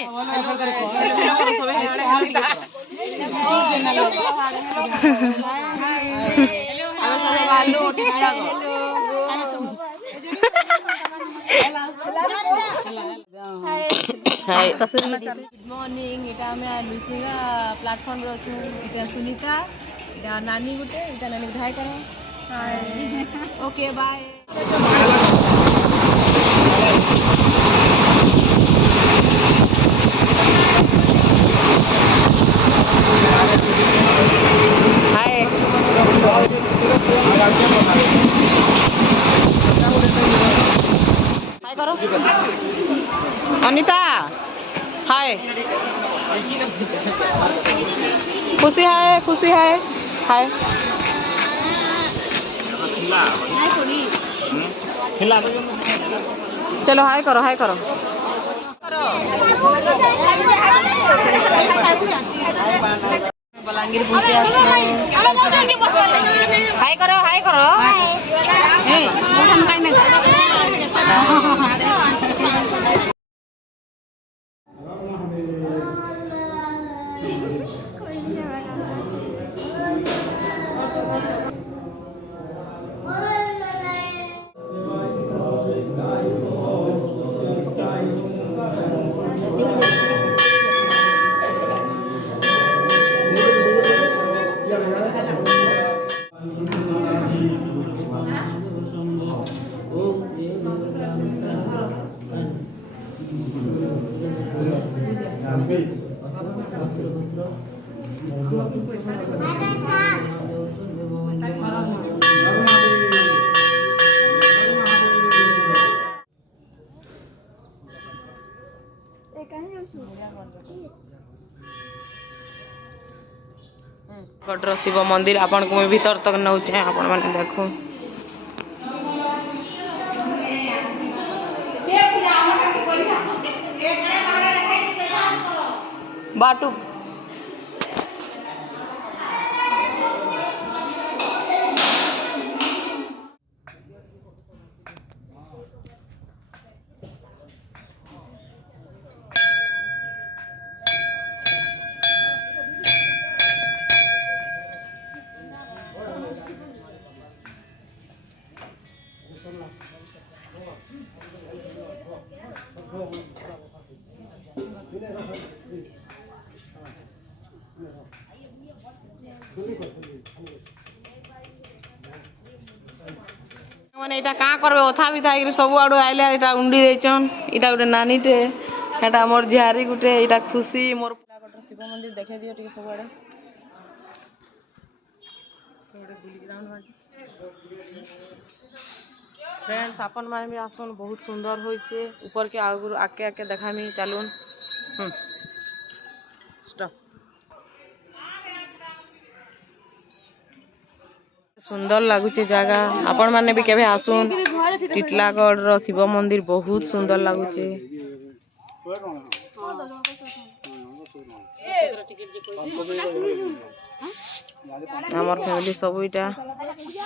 good morning इटा हमें लुसिंगा platform रे अछु इटा सुनीता इटा नानी गुटे इटा नानी धाय करो हाय ओके बाय हाय हाय करो अनिता हाय खुशी है हाय चलो हाय करो बलांगीर पहुंचे हाय करो गड्र शिव मंदिर आपन को भीतर तक नौचे आपण माने देखो बाटू मैंने इटा का करबे ओथा भी थाई सब आडू आइले इटा उंडी देचन इटा गोटे नानीटे एटा मोर झारी गुटे इटा खुशी मोर गड्र शिव मंदिर देखे दियो टिके सब आडे गोटे बुली ग्राउंड फ्रेंड्स आपन माने भी आसन बहुत सुंदर होइछे ऊपर के आगु आके आके देखामी चलून स्टॉप सुंदर लगुचे जगह आपण माने भी केबे आसुन टिटलागढ़ शिव मंदिर बहुत सुंदर लगुचे आमर फैमिली सब इटा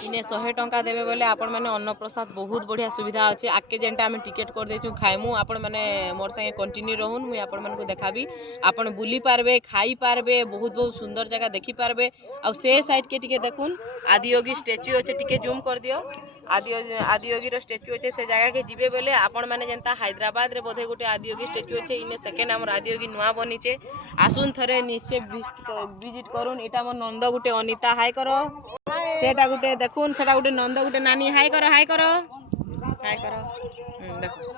इने 100 टंका देबे बोले आपण माने अन्न प्रसाद बहुत बढ़िया सुविधा अछि आके जेंटा हम टिकट कर देछु खाइमु आपण माने मोर संगे कंटिन्यू रहून मुई आपण मन को देखाबी आपण बुली पारबे खाई पारबे बहुत बहुत सुंदर जगह देखि पारबे आ से साइड के टिके देखुन आदियोगी स्टैच्यू अछि टिके जूम कर दियो आदियोगी रो स्टैच्यू अछि से जगह के जिबे बोले आपण माने जेंता हैदराबाद रे बोधे गुटे आदियोगी स्टैच्यू अछि इने सेकेंड हमर आदियोगी नुआ बनिचे आसुन थरे निश्चय विजिट करूँ इटा मोर नंद गुटे अनिता हाय करो सेटा गुटे देखुन सेटा गुटे नंद गुटे नानी हाय करो देखो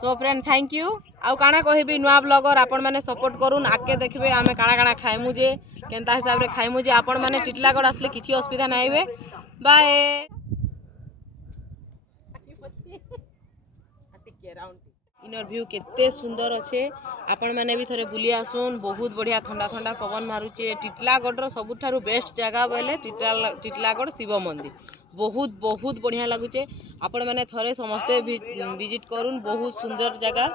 सो फ्रेंड थैंक यू आउ काना कहबी नुआ ब्लॉगर आपण माने सपोर्ट करूँ आके देखबे आमे काना काना खाइमु जे केंता हिसाब रे खाइमु जे आपण माने टिटलागढ़ आसले किछि असुविधा नाही बे बाय इनर व्यू केते सुंदर अच्छे आपण माने भी थरे बुली आसुन बहुत बढ़िया ठंडा ठंडा पवन मारुचे टिटलागढ़ सबुठारु बेस्ट जगह बोले टिटलागढ़ शिव मंदिर बहुत बहुत बढ़िया लगुचे आपण माने थरे समस्ते विजिट करूँ बहुत सुंदर जगह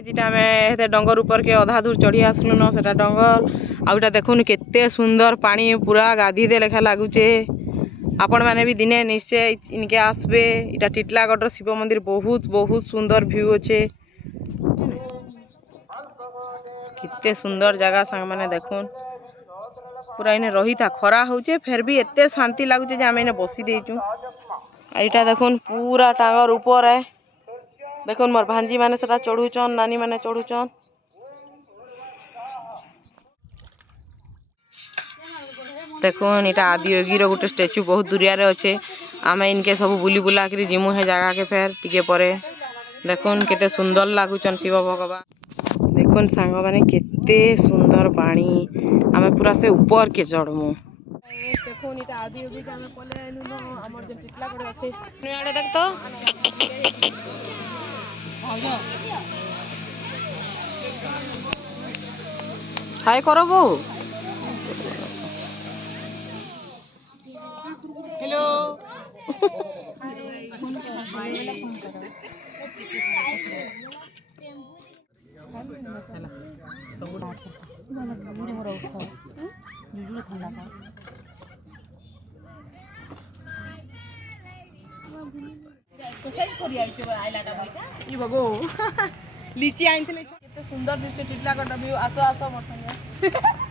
जेटा आम डंगर ऊपर के अधा दूर चढ़ी आसलु न सेटा डंगर आउटा देखुन केते सुंदर पानी पूरा गाधी दे लेखा लगुचे आपण माने भी दिने निश्चय इनके आसबे इटा टिटलागढ़ शिव मंदिर बहुत बहुत सुंदर व्यू अच्छे कितने सुंदर जगह सांग मैंने देखुन पूरा इन्हें रही था खरा होचे फिर भी एते शांति लगुचे जे आम इन्हें बसी देचु यहाँ देखुन पूरा टांगर ऊपर है देखुन मोर भांजी माने सेटा चढ़ुचन नानी माने चढ़ुचन देखुन यहाँ आदियोगी गोटे स्टेच्यू बहुत दूरिया रे अच्छे आम इनके सब बुली बुला कर जिमु है जगह के फेर टिके परे देखुन केते सुंदर लागुचन शिव भगवान देखुन सांग माने केते सुंदर पानी आमे पूरा से ऊपर के चढ़मु देखुन इटा आदियोगी के आमे पले आइनु न हमर जे टिटला करे अच्छे नुआडे देख तो हाय करो बो हेलो लीची आनी केते सुंदर दिशे टिटला कटा भी आस आस मोर संगे